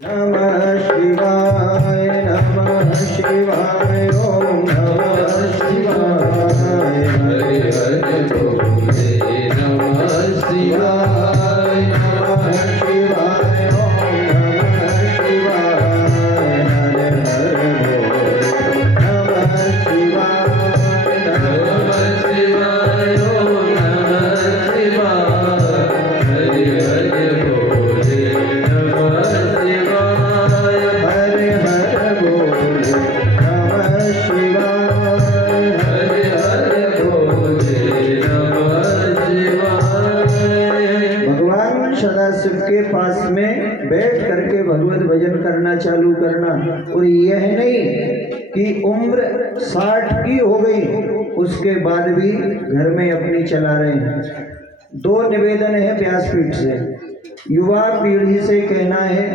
नमः शिवाय नमः शिवाय ओम नमः शिवाय हरि हरि बोले नमः शिवाय नमः शिवाय ओम नमः शिवाय हरि हरि बोले नमः शिवाय नमः शिवाय ओम नमः शिवाय हरि हरि बोले नमः सदाशिव के पास में बैठ करके भगवत भजन करना चालू करना। और यह नहीं कि उम्र 60 की हो गई उसके बाद भी घर में अपनी चला रहे हैं। दो निवेदन है व्यासपीठ से, युवा पीढ़ी से कहना है,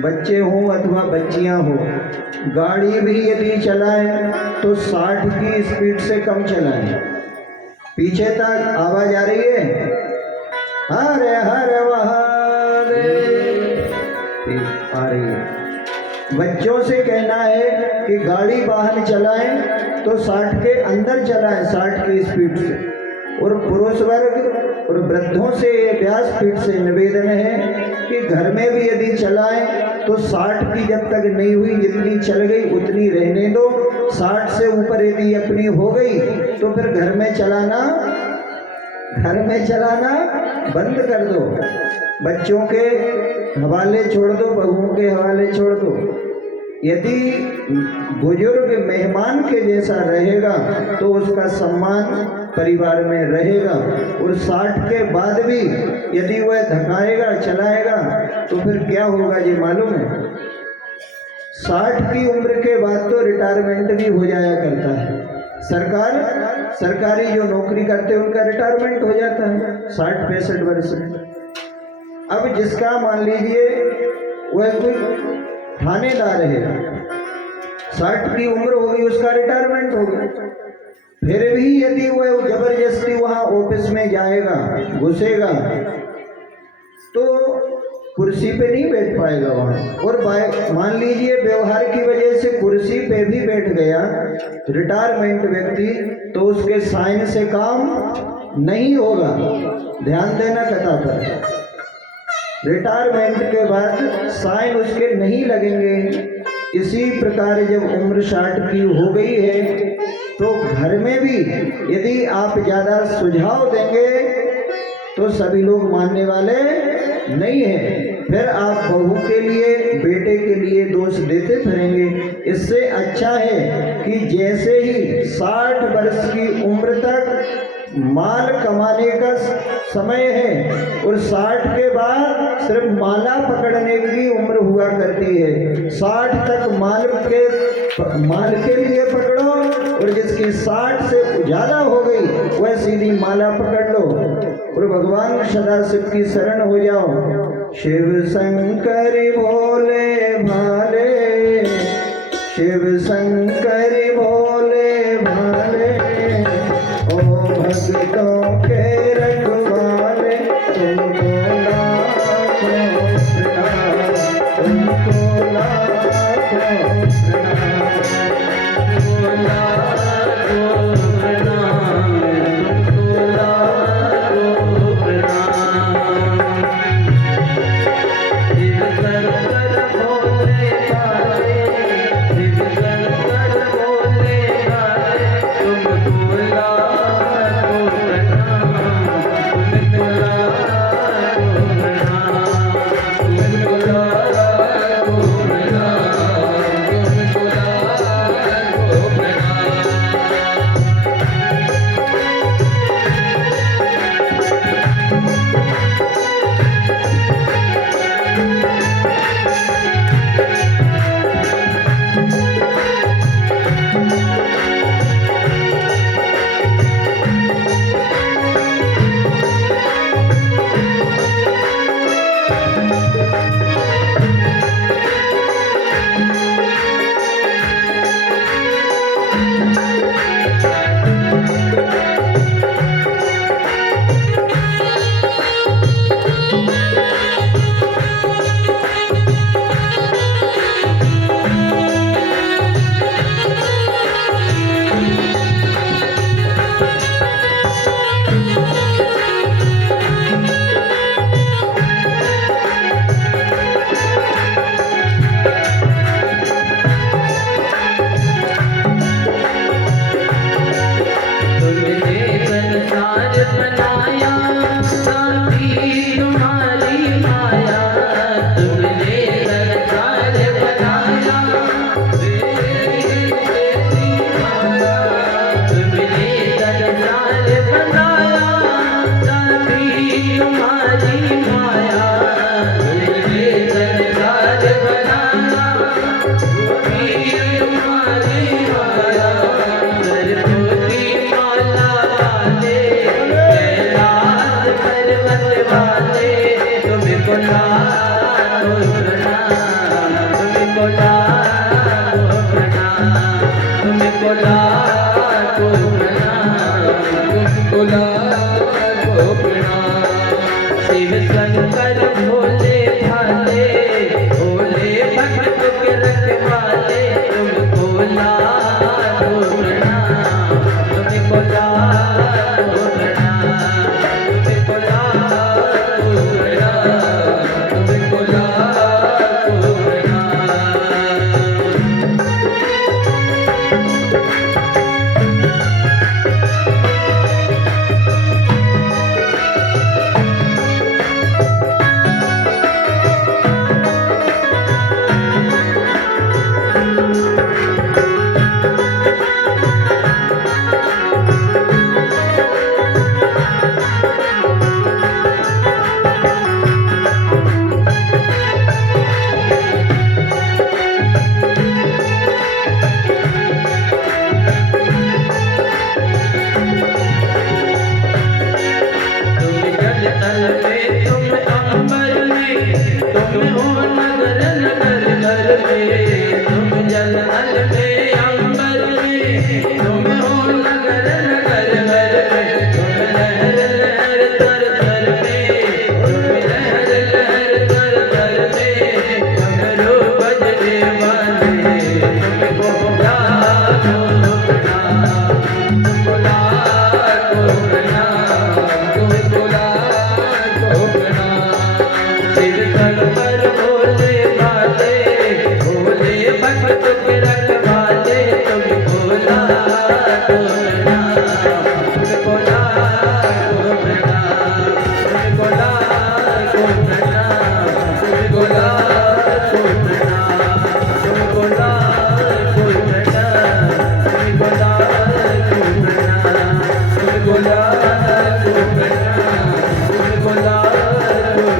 बच्चे हों अथवा बच्चियां हो, गाड़ी भी यदि चलाएं तो 60 की स्पीड से कम चलाएं। पीछे तक आवाज आ रही है, हरे हरे महादेव आ रही है। बच्चों से कहना है कि गाड़ी वाहन चलाएं तो 60 के अंदर चलाएं, 60 की स्पीड से। और पुरुष वर्ग और वृद्धों से व्यासपीठ से निवेदन है कि घर में भी यदि चलाएं तो 60 की जब तक नहीं हुई, जितनी चल गई उतनी रहने दो। 60 से ऊपर यदि अपनी हो गई तो फिर घर में चलाना बंद कर दो। बच्चों के हवाले छोड़ दो, बहुओं के हवाले छोड़ दो। यदि बुजुर्ग मेहमान के जैसा रहेगा तो उसका सम्मान परिवार में रहेगा। और 60 के बाद भी यदि वह धकाएगा चलाएगा तो फिर क्या होगा ये मालूम है? 60 की उम्र के बाद तो रिटायरमेंट भी हो जाया करता है। सरकारी जो नौकरी करते हैं उनका रिटायरमेंट हो जाता है 60-65 वर्ष में। अब जिसका मान लीजिए वह कोई थानेदार है, 60 की उम्र हो गई, उसका रिटायरमेंट हो गया, फिर भी यदि वह जबरदस्ती वहां ऑफिस में जाएगा, घुसेगा, तो कुर्सी पे नहीं बैठ पाएगा वहां। और मान लीजिए व्यवहार की वजह से कुर्सी पे भी बैठ गया रिटायरमेंट व्यक्ति, तो उसके साइन से काम नहीं होगा। ध्यान देना कथा पर, रिटायरमेंट के बाद साइन उसके नहीं लगेंगे। इसी प्रकार जब उम्र 60 की हो गई है तो घर में भी यदि आप ज्यादा सुझाव देंगे तो सभी लोग मानने वाले नहीं है। फिर आप बहू के लिए, बेटे के लिए दोष देते फिरेंगे। इससे अच्छा है कि जैसे ही 60 वर्ष की उम्र तक माल कमाने का समय है और 60 के बाद सिर्फ माला पकड़ने की उम्र हुआ करती है। 60 तक माल के लिए पकड़ो, और जिसकी 60 से ज्यादा हो गई वह सीधी माला पकड़ लो और भगवान सदाशिव की शरण हो जाओ। शिव शंकर भोले भाले, शिव शंकर भोले भाले, ओ भक्तों के रखवाले, तुमको लाखों प्रणाम, तुमको लाखों प्रणाम, तुमको लाखों प्रणाम, तुमको लाखों प्रणाम। शिव शंकर भोले भाले, शिव शंकर माया साथी तुम्हारी माया तुमने संसार बनाया तुमने संसार बनाया साथी तुम्हारी माया तुमने संसार बनाया तुम्हारी माया सरस्वती माला वाले कैलाश पर्वत वाले तुमको लाखों प्रणाम तुमको लाखों प्रणाम तुमको लाखों प्रणाम तुमको लाखों प्रणाम शिव शंकर भोले भाले भोले भक्त के रखवाले तुमको लाखों प्रणाम तुमको लाखों प्रणाम तुमको लाखों प्रणाम तुमको लाखों प्रणाम। तुम जल तल में तुम अंबर में तुम हो नगर नगर घर में तुम जल तल में अंबर में तुम हो नगर नगर घर में तुम लहर लहर तर तर में तुम लहर लहर तर तर में कमरो बजने वाले तुमको लाखों प्रणाम तुमको लाखों प्रणाम तुमको लाखों प्रणाम शिव शंकर भोले भाले भोले भक्त के रखवाले तुमको लाखों प्रणाम तुमको लाखों प्रणाम तुमको लाखों प्रणाम तुमको लाखों प्रणाम तुमको लाखों प्रणाम तुमको लाखों प्रणाम तुमको लाखों प्रणाम तुमको लाखों प्रणाम तुमको लाखों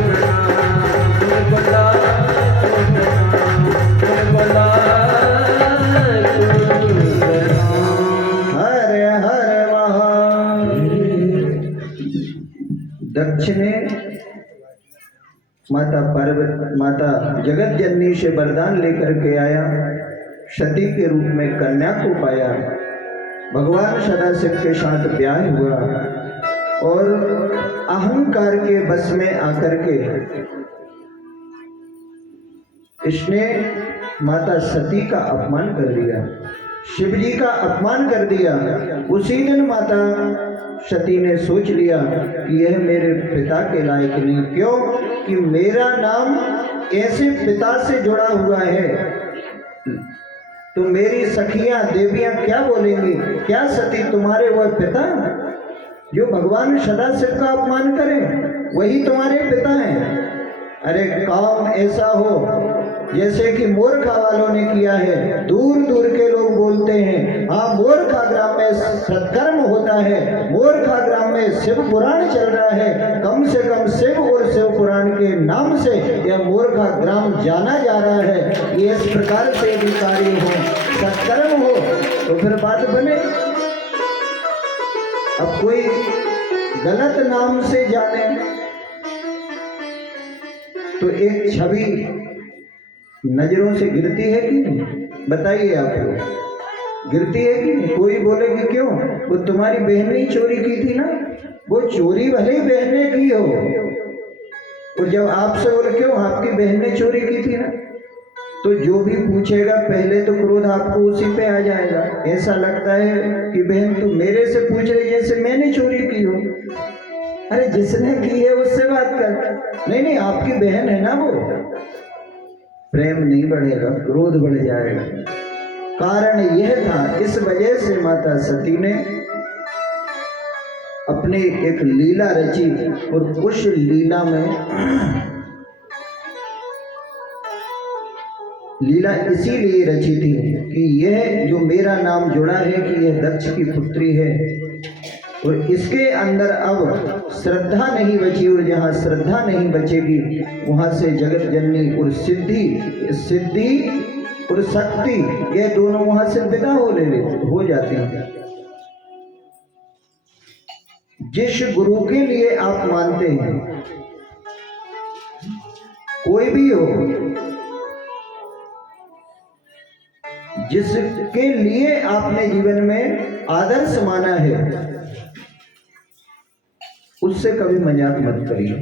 प्रणाम तुमको लाखों प्रणाम। हर हर महादेव। दक्षिणे माता जगत जननी से वरदान लेकर के आया, सती के रूप में कन्या को पाया, भगवान सदाशिव के साथ ब्याह हुआ और अहंकार के बस में आकर के इसने माता सती का अपमान कर दिया, शिव जी का अपमान कर दिया। उसी दिन माता सती ने सोच लिया कि यह मेरे पिता के लायक नहीं, क्यों कि मेरा नाम ऐसे पिता से जुड़ा हुआ है तो मेरी सखियां देवियां क्या बोलेंगी, क्या सती तुम्हारे वह पिता जो भगवान सदाशिव का अपमान करें वही तुम्हारे पिता हैं? अरे काम ऐसा हो जैसे कि मोरखा वालों ने किया है, दूर दूर के लोग बोलते हैं हाँ मोरखा ग्राम में सत्कर्म होता है, मोरखा ग्राम में शिव पुराण चल रहा है, कम से कम शिव और शिव पुराण के नाम से यह मोरखा ग्राम जाना जा रहा है। ये इस प्रकार से भी कार्य हो, सत्कर्म हो तो फिर बात बने। अब कोई गलत नाम से जाने तो एक छवि नजरों से गिरती है कि नहीं? बताइए आप लोग, गिरती है कि नहीं? कोई बोले कि क्यों, वो तुम्हारी बहन ने चोरी की थी ना, वो चोरी भले ही बहन ने की हो, और जब आपसे बोले क्यों आपकी बहन ने चोरी की थी ना, तो जो भी पूछेगा पहले तो क्रोध आपको उसी पे आ जाएगा। ऐसा लगता है कि बहन तो मेरे से पूछ रही जैसे मैंने चोरी की हो। अरे जिसने की है उससे बात कर, नहीं नहीं आपकी बहन है ना वो। प्रेम नहीं बढ़ेगा, क्रोध बढ़ जाएगा। कारण यह था, इस वजह से माता सती ने अपने एक लीला रची और उस लीला में लीला इसीलिए रची थी कि यह जो मेरा नाम जुड़ा है कि यह दक्ष की पुत्री है और इसके अंदर अब श्रद्धा नहीं बची, और जहाँ श्रद्धा नहीं बचेगी वहाँ से जगत जननी और सिद्धि और शक्ति ये दोनों वहाँ से विदा हो जाती हैं। जिस गुरु के लिए आप मानते हैं, कोई भी हो, जिसके लिए आपने जीवन में आदर्श माना है, उससे कभी मजाक मत करिए।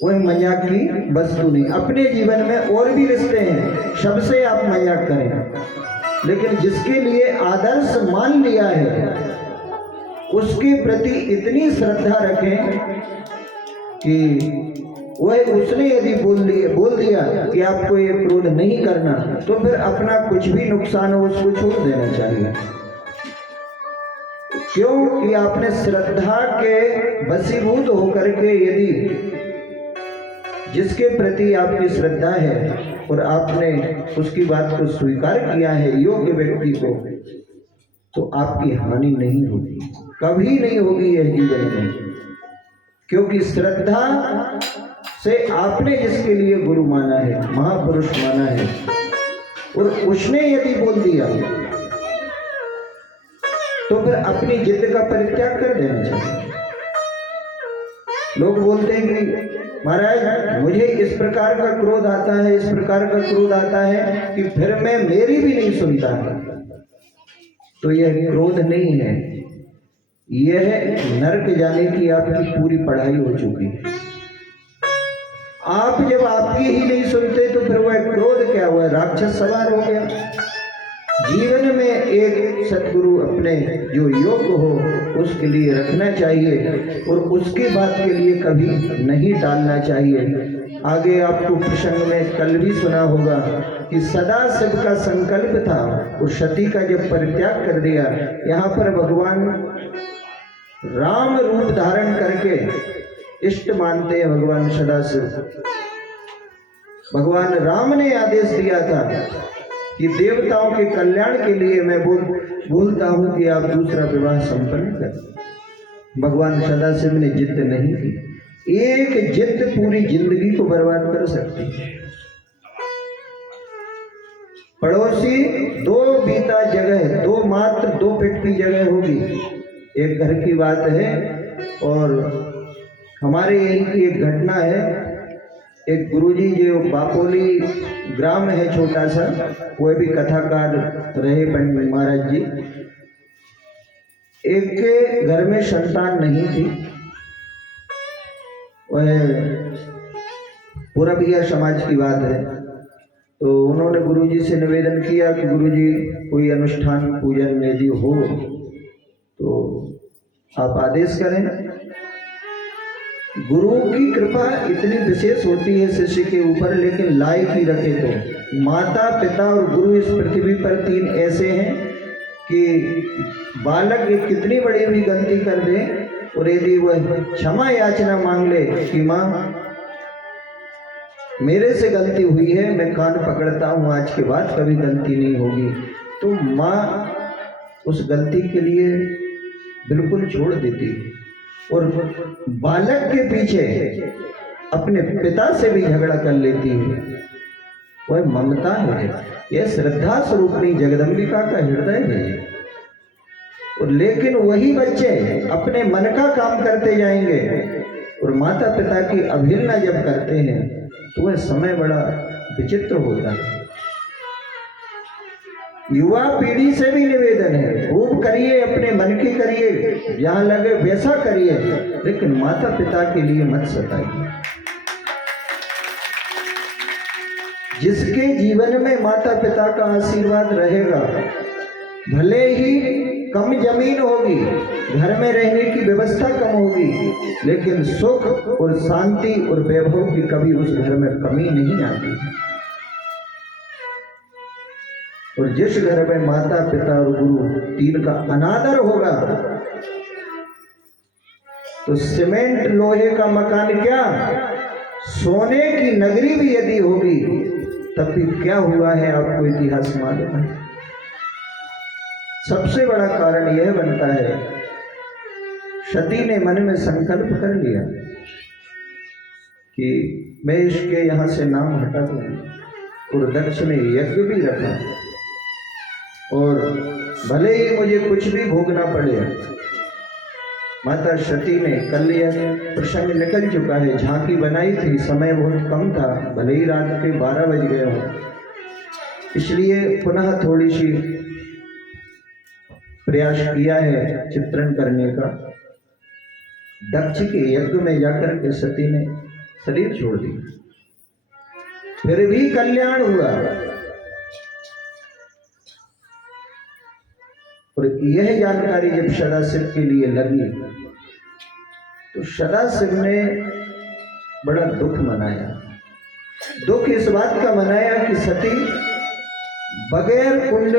वह मजाक की वस्तु नहीं। अपने जीवन में और भी रिश्ते हैं, सबसे आप मजाक करें, लेकिन जिसके लिए आदर्श मान लिया है उसके प्रति इतनी श्रद्धा रखें कि वह उसने यदि बोल दिया कि आपको ये क्रोध नहीं करना, तो फिर अपना कुछ भी नुकसान हो उसको छोड़ देना चाहिए। क्यों कि आपने श्रद्धा के वशीभूत होकर के यदि जिसके प्रति आपकी श्रद्धा है और आपने उसकी बात को स्वीकार किया है योग्य व्यक्ति को, तो आपकी हानि नहीं होगी, कभी नहीं होगी यह जीवन में। क्योंकि श्रद्धा से आपने जिसके लिए गुरु माना है, महापुरुष माना है, और उसने यदि बोल दिया तो फिर अपनी जिद का परित्याग कर देना चाहिए। लोग बोलते हैं कि महाराज मुझे इस प्रकार का क्रोध आता है, इस प्रकार का क्रोध आता है कि फिर मैं मेरी भी नहीं सुनता। तो यह क्रोध नहीं है, यह नरक जाने की आपकी पूरी पढ़ाई हो चुकी है। आप जब आपकी ही नहीं सुनते तो फिर वह क्रोध क्या हुआ, राक्षस सवार हो गया। जीवन में एक सद्गुरु अपने जो योग्य हो उसके लिए रखना चाहिए और उसकी बात के लिए कभी नहीं टालना चाहिए। आगे आपको प्रसंग में कल भी सुना होगा कि सदा शिव का संकल्प था और सती का जब परित्याग कर दिया, यहाँ पर भगवान राम रूप धारण करके इष्ट मानते हैं भगवान सदाशिव। भगवान राम ने आदेश दिया था कि देवताओं के कल्याण के लिए मैं बोलता हूं कि आप दूसरा विवाह संपन्न करें। भगवान सदाशिव ने जिद नहीं की। एक जिद पूरी जिंदगी को बर्बाद कर सकती है। पड़ोसी दो बीता जगह, दो मात्र दो पिट की जगह होगी। एक घर की बात है और हमारे यहीं की एक घटना है। एक गुरुजी जो बापोली ग्राम है छोटा सा, वह भी कथाकार रहे पंडित महाराज जी। एक के घर में संतान नहीं थी। वह पूरबिया समाज की बात है। तो उन्होंने गुरुजी से निवेदन किया कि गुरुजी कोई अनुष्ठान पूजन यदि हो तो आप आदेश करें। गुरु की कृपा इतनी विशेष होती है शिष्य के ऊपर, लेकिन लायक ही रखे तो माता पिता और गुरु इस पृथ्वी पर तीन ऐसे हैं कि बालक एक कितनी बड़ी भी गलती कर दे और यदि वह क्षमा याचना मांग ले कि माँ मेरे से गलती हुई है, मैं कान पकड़ता हूँ, आज के बाद कभी गलती नहीं होगी, तो माँ उस गलती के लिए बिल्कुल छोड़ देती है। और बालक के पीछे अपने पिता से भी झगड़ा कर लेती है। वह ममता है, यह श्रद्धा स्वरूपनी जगदम्बिका का हृदय है। और लेकिन वही बच्चे अपने मन का काम करते जाएंगे और माता पिता की अवहेलना जब करते हैं तो वह समय बड़ा विचित्र होता है। युवा पीढ़ी से भी निवेदन है, खूब करिए, अपने मन की करिए, जहां लगे वैसा करिए, लेकिन माता पिता के लिए मत सताइए। जिसके जीवन में माता पिता का आशीर्वाद रहेगा, भले ही कम जमीन होगी, घर में रहने की व्यवस्था कम होगी, लेकिन सुख और शांति और वैभव की कभी उस घर में कमी नहीं आती। और जिस घर में माता पिता और गुरु तीन का अनादर होगा, तो सीमेंट लोहे का मकान क्या, सोने की नगरी भी यदि होगी तब भी क्या हुआ है आपको इतिहास मालूम है। सबसे बड़ा कारण यह बनता है, सती ने मन में संकल्प कर लिया कि मैं इसके यहाँ से नाम हटा दूंगी, और दक्ष ने यज्ञ भी रखा, और भले ही मुझे कुछ भी भोगना पड़े। माता सती ने कर लिया, प्रसंग निकल चुका है, झांकी बनाई थी, समय बहुत कम था, भले ही रात के 12 बज गए हो, इसलिए पुनः थोड़ी सी प्रयास किया है चित्रण करने का। दक्ष के यज्ञ में जाकर के सती ने शरीर छोड़ दिया, फिर भी कल्याण हुआ। और यह जानकारी जब सदाशिव के लिए लगी तो सदाशिव ने बड़ा दुख मनाया। दुख इस बात का मनाया कि सती बगैर कुंड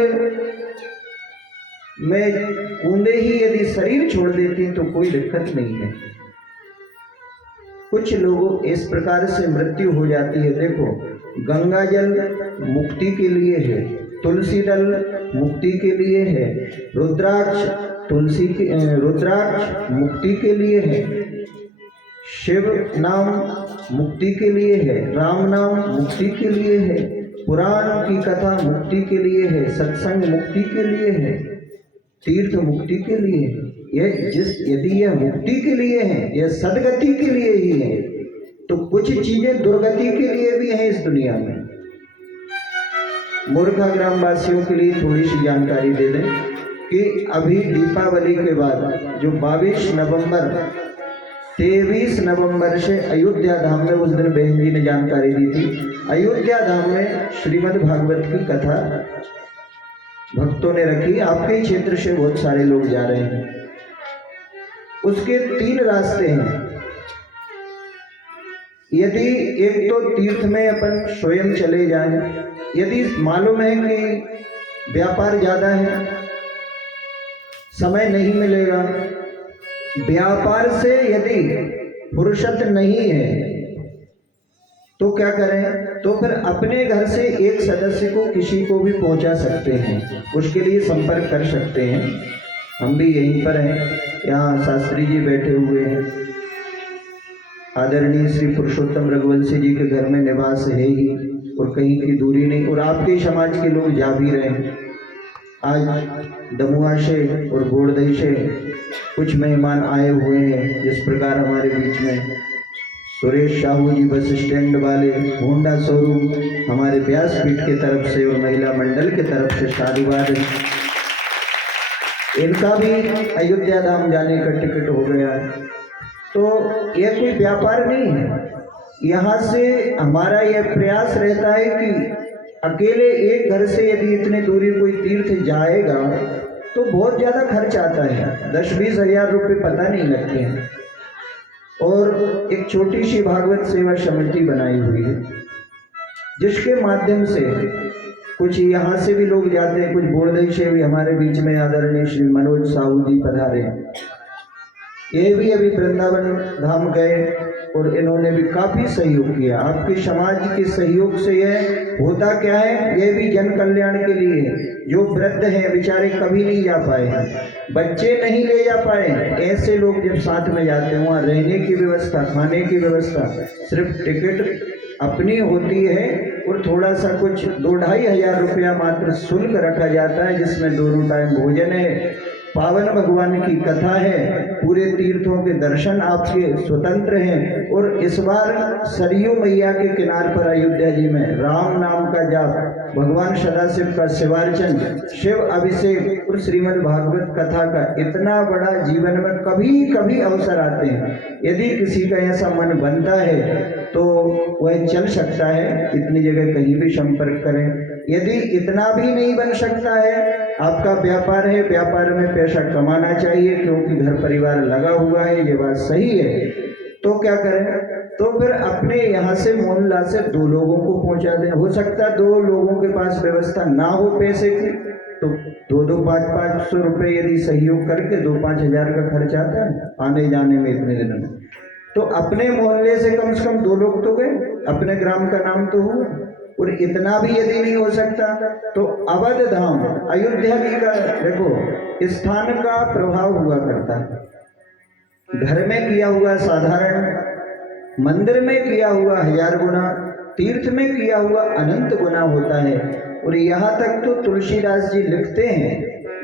में कूदे ही यदि शरीर छोड़ देती तो कोई दिक्कत नहीं है। कुछ लोगों इस प्रकार से मृत्यु हो जाती है। देखो, गंगा जल मुक्ति के लिए है, तुलसी दल मुक्ति के लिए है, रुद्राक्ष रुद्राक्ष मुक्ति के लिए है, शिव नाम मुक्ति के लिए है, राम नाम मुक्ति के लिए है, पुराण की कथा मुक्ति के लिए है, सत्संग मुक्ति के लिए है, तीर्थ मुक्ति के लिए है। यदि यह मुक्ति के लिए है, यह सदगति के लिए ही है, तो कुछ चीजें दुर्गति के लिए भी हैं इस दुनिया में। मूर्खा ग्राम वासियों के लिए थोड़ी सी जानकारी दे दें कि अभी दीपावली के बाद जो 22 नवंबर 23 नवंबर से अयोध्या धाम में, उस दिन बहन जी ने जानकारी दी थी, अयोध्या धाम में श्रीमद् भागवत की कथा भक्तों ने रखी। आपके क्षेत्र से बहुत सारे लोग जा रहे हैं। उसके 3 रास्ते हैं। यदि एक तो तीर्थ में अपन स्वयं चले जाएं, यदि मालूम है कि व्यापार ज्यादा है, समय नहीं मिलेगा, व्यापार से यदि फुर्सत नहीं है तो क्या करें, तो फिर अपने घर से एक सदस्य को किसी को भी पहुंचा सकते हैं, उसके लिए संपर्क कर सकते हैं। हम भी यहीं पर हैं, यहाँ शास्त्री जी बैठे हुए हैं, आदरणीय श्री पुरुषोत्तम रघुवंशी जी के घर में निवास है ही, और कहीं की दूरी नहीं, और आपके समाज के लोग जा भी रहे हैं। आज दमुआ से और बोर्डई से कुछ मेहमान आए हुए हैं, जिस प्रकार हमारे बीच में सुरेश साहू जी बस स्टैंड वाले, होंडा शोरूम हमारे व्यासपीठ के तरफ से और महिला मंडल के तरफ से साधुवाद, इनका भी अयोध्या धाम जाने का टिकट हो गया है। तो यह कोई व्यापार नहीं है। यहाँ से हमारा यह प्रयास रहता है कि अकेले एक घर से यदि इतने दूरी कोई तीर्थ जाएगा तो बहुत ज़्यादा खर्च आता है, 10-20 हज़ार रुपये पता नहीं लगते हैं। और एक छोटी सी भागवत सेवा समिति बनाई हुई है, जिसके माध्यम से कुछ यहाँ से भी लोग जाते हैं, कुछ बोर्डई से भी हमारे बीच में आदरणीय श्री मनोज साहू जी पधारे, ये भी अभी वृंदावन धाम गए और इन्होंने भी काफी सहयोग किया। आपके समाज के सहयोग से यह होता क्या है, यह भी जन कल्याण के लिए है। जो वृद्ध हैं बेचारे कभी नहीं जा पाए, बच्चे नहीं ले जा पाए, ऐसे लोग जब साथ में जाते हैं, वहाँ रहने की व्यवस्था, खाने की व्यवस्था, सिर्फ टिकट अपनी होती है और थोड़ा सा कुछ 2-2.5 हज़ार रुपया मात्र शुल्क रखा जाता है, जिसमें 2 टाइम भोजन है, पावन भगवान की कथा है, पूरे तीर्थों के दर्शन आपके स्वतंत्र हैं। और इस बार सरयू मैया के किनार पर अयोध्या जी में राम नाम का जाप, भगवान सदाशिव का शिवार्चन, शिव अभिषेक और श्रीमद् भागवत कथा का इतना बड़ा जीवन में कभी कभी अवसर आते हैं। यदि किसी का ऐसा मन बनता है तो वह चल सकता है, इतनी जगह कहीं भी संपर्क करें। यदि इतना भी नहीं बन सकता है, आपका व्यापार है, व्यापार में पैसा कमाना चाहिए क्योंकि घर परिवार लगा हुआ है, ये बात सही है, तो क्या करें, तो फिर अपने यहाँ से मोहल्ला से 2 लोगों को पहुँचा दें। हो सकता है 2 लोगों के पास व्यवस्था ना हो पैसे की, तो दो 500 रुपये यदि सहयोग करके 2-5 हजार का खर्च आता है आने जाने में इतने दिनों में, तो अपने मोहल्ले से कम 2 लोग तो गए, अपने ग्राम का नाम तो हुआ। और इतना भी यदि नहीं हो सकता तो अवध धाम अयोध्या जी का देखो स्थान का प्रभाव हुआ करता है। घर में किया हुआ साधारण, मंदिर में किया हुआ 1000 गुना, तीर्थ में किया हुआ अनंत गुना होता है। और यहाँ तक तो तुलसीदास जी लिखते हैं,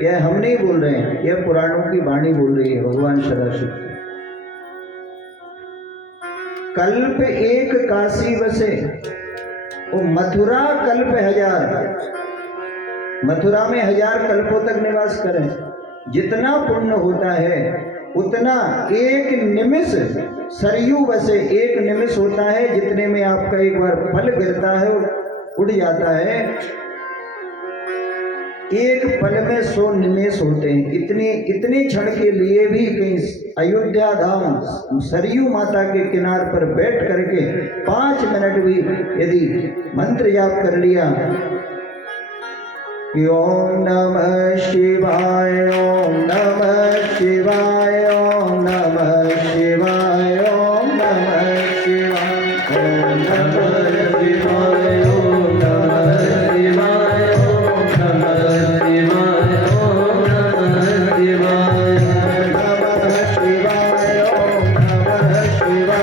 यह हम नहीं बोल रहे हैं, यह पुराणों की वाणी बोल रही है भगवान सदाशिव। कल्प एक काशी बसे वो मथुरा कल्प 1000, मथुरा में 1000 कल्पों तक निवास करें। जितना पुण्य होता है उतना एक निमिष सरयू बसे, एक निमिष होता है जितने में आपका एक बार फल गिरता है उड़ जाता है। एक पल में 100 निमेष होते हैं। इतने क्षण के लिए भी कहीं अयोध्या धाम सरयू माता के किनार पर बैठ करके 5 मिनट भी यदि मंत्र जाप कर लिया, ओम नमः शिवाय, ओम नमः शिवाय, ओम नमः शिवाय, ओम नमः शिवाय, ओम नमः शिवाय, ओम नमः शिवाय, ओम नमः शिवाय, ओम नमः शिवाय, नमः शिवाय,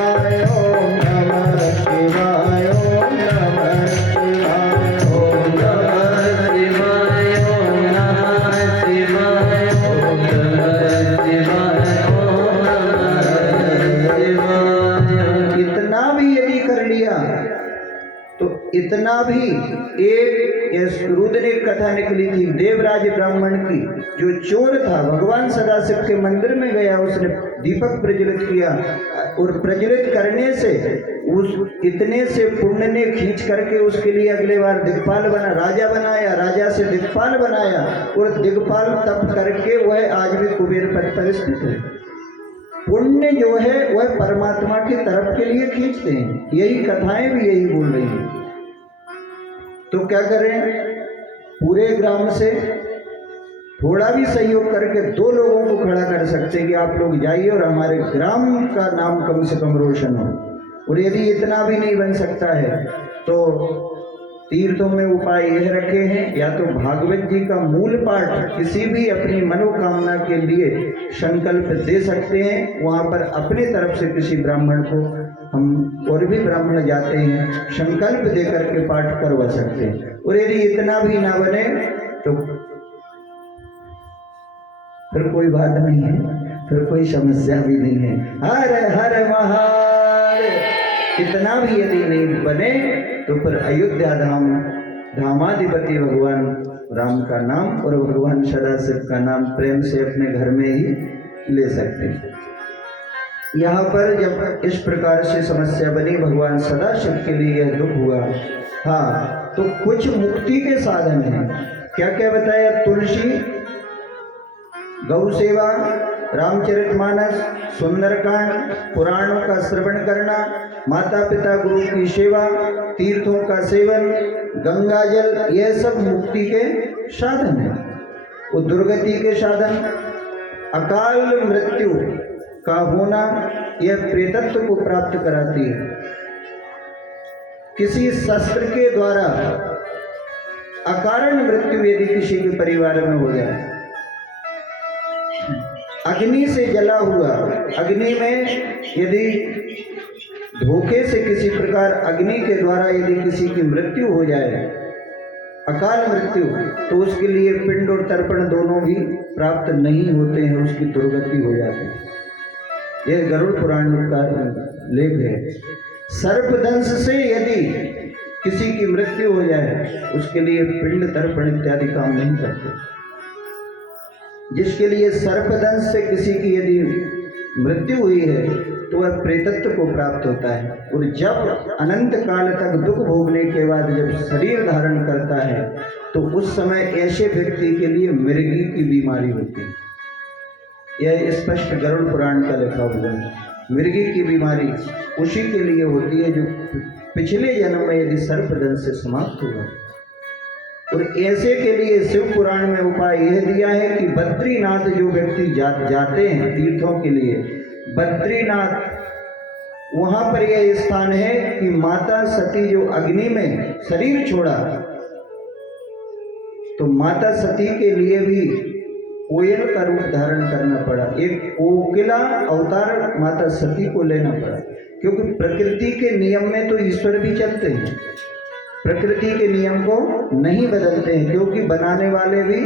ओम नमः शिवाय, ओम नमः शिवाय, ओम नमः शिवाय, ओम नमः शिवाय, ओम नमः शिवाय, ओम नमः शिवाय, ओम नमः शिवाय। इतना भी यदि कर लिया तो इतना भी एक रुद्र कथा निकली थी देवराज ब्राह्मण की, जो चोर था भगवान सदाशिव के मंदिर में गया, उसने दीपक प्रज्वलित किया और प्रज्वलित करने से उस इतने से पुण्य ने खींच करके उसके लिए अगले बार दिक्पाल बना, राजा बनाया, राजा से दिक्पाल बनाया और दिक्पाल तप करके वह आज भी कुबेर पद पर स्थित है। पुण्य जो है वह परमात्मा की तरफ के लिए खींचते हैं। यही कथाएं भी यही बोल रही हैं। तो क्या करें, पूरे ग्राम से थोड़ा भी सहयोग करके 2 लोगों को खड़ा कर सकते हैं कि आप लोग जाइए और हमारे ग्राम का नाम कम से कम रोशन हो। और यदि इतना भी नहीं बन सकता है तो तीर्थों में उपाय यह रखे हैं, या तो भागवत जी का मूल पाठ किसी भी अपनी मनोकामना के लिए संकल्प दे सकते हैं, वहाँ पर अपने तरफ से किसी ब्राह्मण को, हम और भी ब्राह्मण जाते हैं, संकल्प दे करके पाठ करवा सकते हैं। और यदि इतना भी ना बने तो फिर कोई बात नहीं है, फिर कोई समस्या भी नहीं है। हर हर महादेव। इतना भी यदि नहीं बने तो फिर अयोध्या धाम धामाधिपति भगवान राम का नाम और भगवान सदाशिव का नाम प्रेम से अपने घर में ही ले सकते हैं। यहाँ पर जब इस प्रकार से समस्या बनी, भगवान सदाशिव के लिए यह दुख हुआ। हाँ, तो कुछ मुक्ति के साधन हैं। क्या क्या बताया? तुलसी, गौ सेवा, रामचरितमानस, सुंदरकांड, पुराणों का श्रवण करना, माता पिता गुरु की सेवा, तीर्थों का सेवन, गंगा जल, यह सब मुक्ति के साधन हैं। वो दुर्गति के साधन, अकाल मृत्यु का होना, यह प्रेतत्व को प्राप्त कराती है। किसी शस्त्र के द्वारा अकारण मृत्यु यदि किसी के परिवार में हो जाए, अग्नि से जला हुआ, अग्नि में यदि धोखे से किसी प्रकार अग्नि के द्वारा यदि किसी की मृत्यु हो जाए, अकाल मृत्यु, तो उसके लिए पिंड और तर्पण दोनों भी प्राप्त नहीं होते हैं, उसकी दुर्गति हो जाती है। यह गरुड़ पुराण का लेख है। सर्पदंश से यदि किसी की मृत्यु हो जाए, उसके लिए पिंड तर्पण इत्यादि काम नहीं करते। जिसके लिए सर्पदंश से किसी की यदि मृत्यु हुई है तो वह प्रेतत्व को प्राप्त होता है। और जब अनंत काल तक दुख भोगने के बाद जब शरीर धारण करता है तो उस समय ऐसे व्यक्ति के लिए मृगी की बीमारी होती है। यह स्पष्ट गरुड़ पुराण का लिखा हुआ है। मृगी की बीमारी उसी के लिए होती है जो पिछले जन्म में यदि सर्पदंश से समाप्त हुआ। और ऐसे के लिए शिव पुराण में उपाय यह दिया है कि बद्रीनाथ जो व्यक्ति जाते हैं तीर्थों के लिए, बद्रीनाथ वहां पर यह स्थान है कि माता सती जो अग्नि में शरीर छोड़ा, तो माता सती के लिए भी कोयल का रूप धारण करना पड़ा, एक कोकिला अवतार माता सती को लेना पड़ा, क्योंकि प्रकृति के नियम में तो ईश्वर भी चलते हैं, प्रकृति के नियम को नहीं बदलते हैं, क्योंकि बनाने वाले भी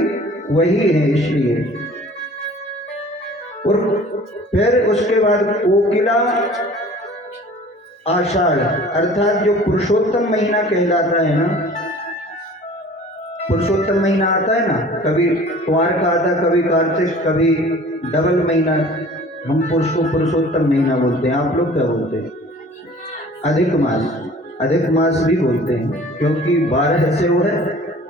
वही हैं इसलिए। और फिर उसके बाद कोकिला आषाढ़, अर्थात जो पुरुषोत्तम महीना कहलाता है ना, पुरुषोत्तम महीना आता है ना, कभी कुंवार का आता, कभी कार्तिक, कभी डबल महीना, हम पुरुष को पुरुषोत्तम महीना बोलते हैं, आप लोग क्या बोलते हैं? अधिक मास, अधिक मास भी बोलते हैं, क्योंकि 12 से वो है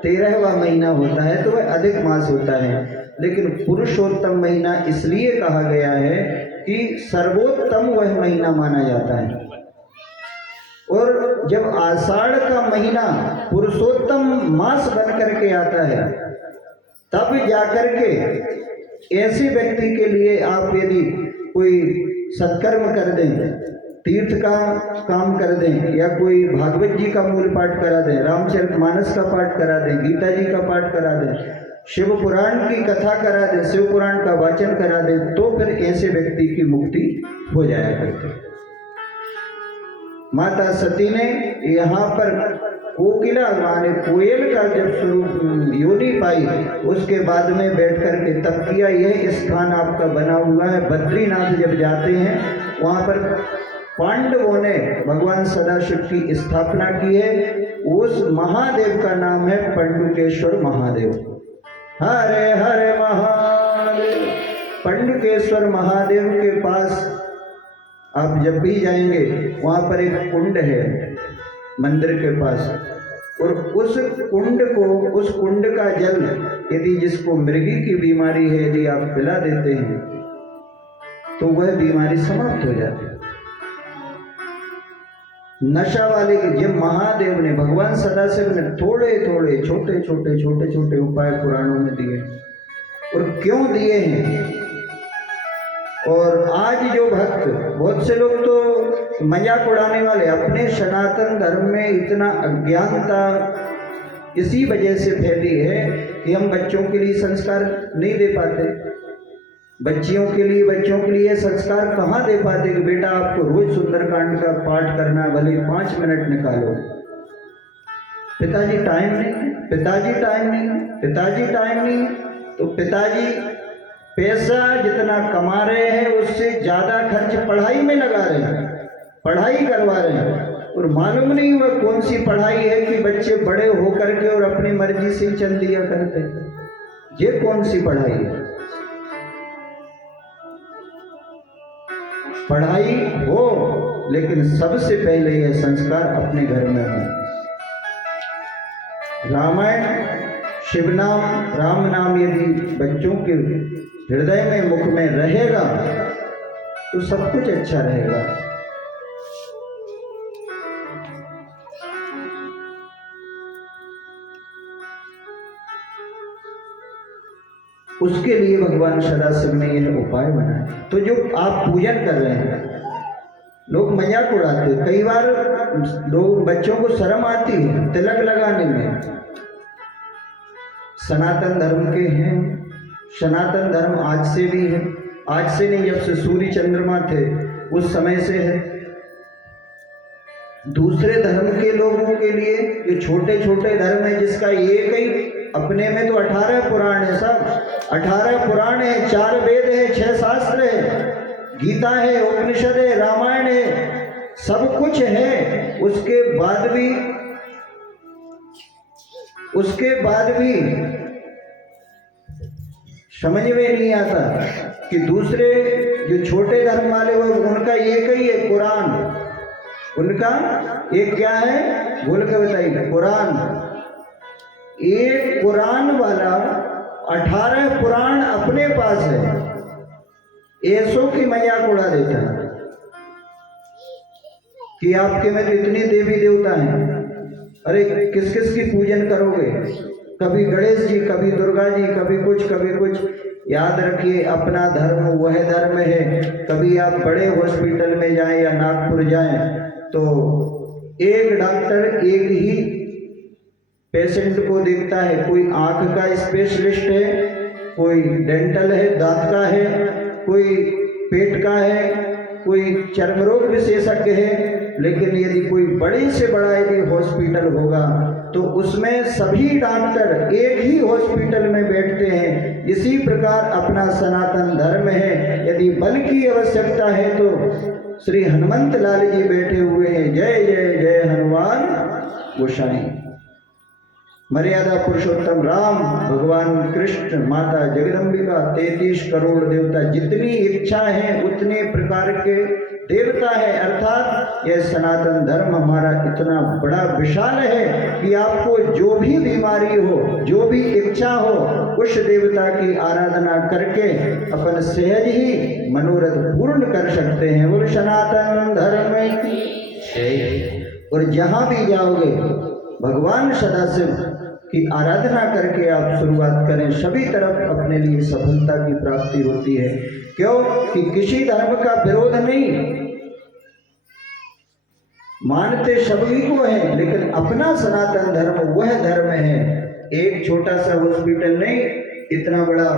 13वां महीना होता है तो वह अधिक मास होता है। लेकिन पुरुषोत्तम महीना इसलिए कहा गया है कि सर्वोत्तम वह महीना माना जाता है। और जब आषाढ़ का महीना पुरुषोत्तम मास बन करके आता है, तब जाकर के ऐसे व्यक्ति के लिए आप यदि कोई सत्कर्म कर दें, तीर्थ का काम कर दें, या कोई भागवत जी का मूल पाठ करा दें, रामचरितमानस का पाठ करा दें, गीता जी का पाठ करा दें, शिव पुराण की कथा करा दें, शिव पुराण का वाचन करा दें, तो फिर ऐसे व्यक्ति की मुक्ति हो जाया करती। माता सती ने यहाँ पर कोकिला माने कोयल का जब स्वरूप योनि पाई, उसके बाद में बैठ करके तप किया। यह स्थान आपका बना हुआ है, बद्रीनाथ जब जाते हैं वहाँ पर पांडवों ने भगवान सदाशिव की स्थापना की है। उस महादेव का नाम है पंडुकेश्वर महादेव। हरे हरे महादेव। पंडुकेश्वर महादेव के पास आप जब भी जाएंगे वहाँ पर एक कुंड है मंदिर के पास, और उस कुंड का जल यदि जिसको मृगी की बीमारी है यदि आप पिला देते हैं तो वह बीमारी समाप्त हो जाती है। नशा वाले की जब महादेव ने, भगवान सदाशिव ने थोड़े थोड़े छोटे छोटे उपाय पुराणों में दिए, और क्यों दिए हैं। और आज जो भक्त, बहुत से लोग तो मजाक उड़ाने वाले, अपने सनातन धर्म में इतना अज्ञानता इसी वजह से फैली है कि हम बच्चों के लिए संस्कार नहीं दे पाते। बच्चियों के लिए संस्कार कहाँ दे पाते कि बेटा आपको रोज सुंदरकांड का पाठ करना, भले 5 मिनट निकालो। पिताजी टाइम नहीं, तो पिताजी पैसा जितना कमा रहे हैं उससे ज्यादा खर्च पढ़ाई में लगा रहे हैं, पढ़ाई करवा रहे हैं, और मालूम नहीं वह कौन सी पढ़ाई है कि बच्चे बड़े होकर के और अपनी मर्जी से चल दिया करते। ये कौन सी पढ़ाई है? पढ़ाई हो, लेकिन सबसे पहले यह संस्कार अपने घर में हो। रामायण, शिव नाम, राम नाम यदि बच्चों के हृदय में, मुख में रहेगा तो सब कुछ अच्छा रहेगा। उसके लिए भगवान सदाशिव ने यह उपाय बनाया। तो जो आप पूजन कर रहे हैं, लोग मजाक उड़ाते, कई बार लोग, बच्चों को शर्म आती है तिलक लगाने में। सनातन धर्म के हैं, सनातन धर्म आज से भी है, आज से नहीं, जब से सूर्य चंद्रमा थे उस समय से है। दूसरे धर्म के लोगों के लिए ये छोटे छोटे धर्म है, जिसका एक ही, अपने में तो 18 पुराण है, सब 18 पुराण है, 4 वेद है, 6 शास्त्र है, गीता है, उपनिषद है, रामायण है, सब कुछ है। उसके बाद भी समझ में नहीं आता कि दूसरे जो छोटे धर्म वाले वो, उनका एक ही है कुरान, उनका एक क्या है बोल के बताइए? कुरान। एक कुरान वाला 18 पुराण अपने पास है, ऐसों की मजाक उड़ा देता है कि आपके में तो इतने देवी देवता हैं, अरे किस किस की पूजन करोगे? कभी गणेश जी, कभी दुर्गा जी, कभी कुछ। याद रखिए, अपना धर्म वह धर्म है। कभी आप बड़े हॉस्पिटल में जाएं या नागपुर जाएं तो एक डॉक्टर एक ही पेशेंट को देखता है। कोई आंख का स्पेशलिस्ट है, कोई डेंटल है, दांत का है, कोई पेट का है, कोई चर्म रोग विशेषज्ञ है। लेकिन यदि कोई बड़े से बड़ा यदि हॉस्पिटल होगा तो उसमें सभी डॉक्टर एक ही हॉस्पिटल में बैठते हैं। इसी प्रकार अपना सनातन धर्म है। यदि बल की आवश्यकता है तो श्री हनुमंत लाल जी बैठे हुए हैं। जय जय जय हनुमान गोसाई। मर्यादा पुरुषोत्तम राम, भगवान कृष्ण, माता जगदम्बिका, 33 करोड़ देवता, जितनी इच्छा है उतने प्रकार के देवता है। अर्थात यह सनातन धर्म हमारा इतना बड़ा विशाल है कि आपको जो भी बीमारी हो, जो भी इच्छा हो, उस देवता की आराधना करके अपन सहज ही मनोरथ पूर्ण कर सकते हैं। बोल सनातन धर्म की। और जहां भी जाओगे भगवान सदाशिव की आराधना करके आप शुरुआत करें, सभी तरफ अपने लिए सफलता की प्राप्ति होती है। क्यों कि किसी धर्म का विरोध नहीं, मानते सभी को है, लेकिन अपना सनातन धर्म वह धर्म है। एक छोटा सा हॉस्पिटल नहीं, इतना बड़ा